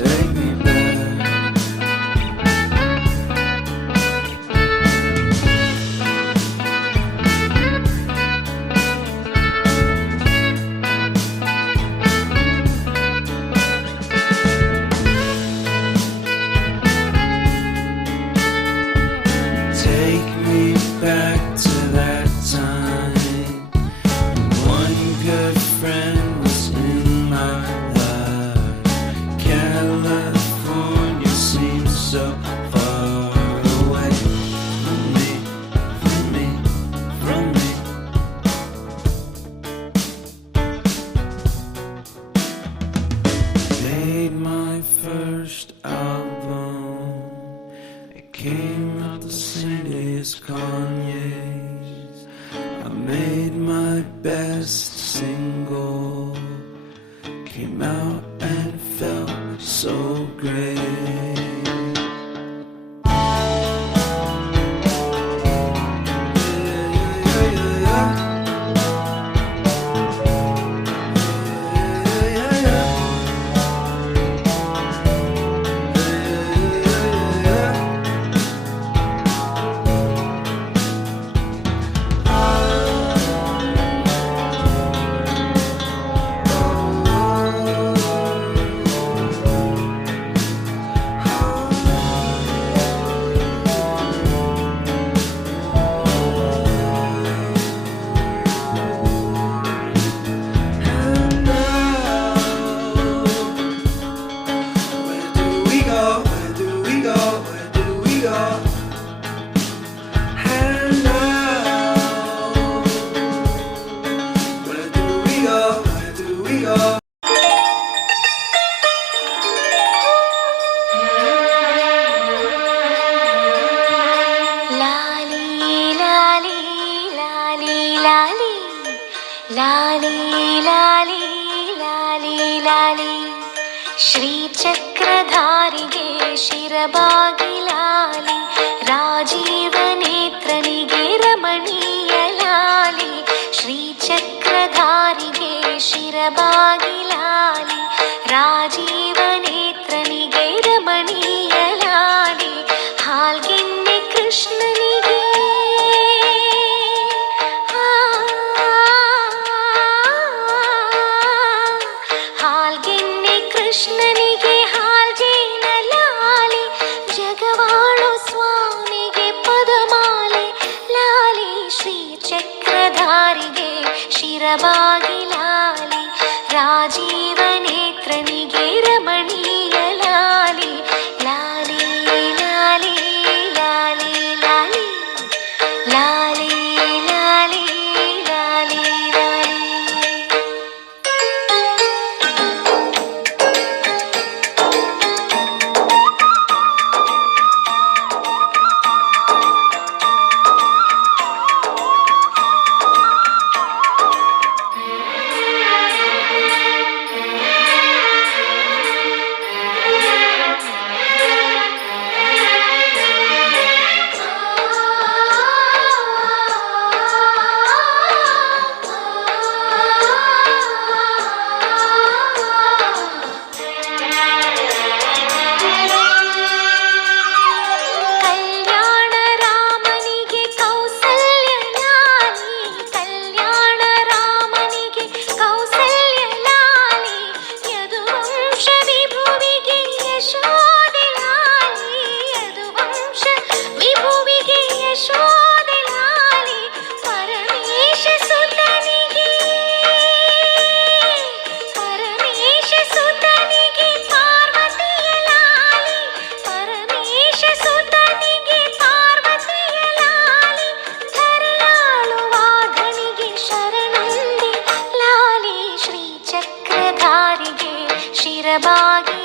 take me back. Take me back to that time. One good friend was in my life. California seems so far away from me, from me, from me. Made my first album. It came out the same day as Kanye's. I made my best single. Came out and felt so great. लाली लाली लाली लाली ಶ್ರೀಚಕ್ರಧಾರಿಗೆ ಶಿರಬಾಗಿ ಲಾಲಿ ರಾಜೀವ ನೇತ್ರನಿಗೆ ರಮಣೀಯ ಲಾಲಿ ಶ್ರೀಚಕ್ರಧಾರಿಗೆ ಶಿರಬಾಗಿ ಲಾಲಿ ರಾಜೀವ ನೇತ್ರನಿಗೆ ರಮಣೀಯ ಲಾಲಿ ಹಾಲ್ಗೆನ್ನೆ ಕೃಷ್ಣನಿಗೆ ಕೃಷ್ಣನಿಗೆ ಹಾಲ್ಜೇನ ಲಾಲಿ ಜಗವಾಳು ಸ್ವಾಮಿಗೆ ಪದಮಾಲೆ ಲಾಲಿ ಶ್ರೀಚಕ್ರಧಾರಿಗೆ ಶಿರಬಾಗಿ ಲಾಲಿ ರಾಜೀವ ನೇತ್ರನಿಗೆ ರಮಣೀಯ ಲಾಲಿ ಲಾಲಿ ಲಾಲಿ ಲಾಲಿ ಲಾಲಿ ಲಾಲಿ ಲಾಲಿ ಲಾಲಿ ಲಾಲಿ. ಶಿರಬಾಗಿ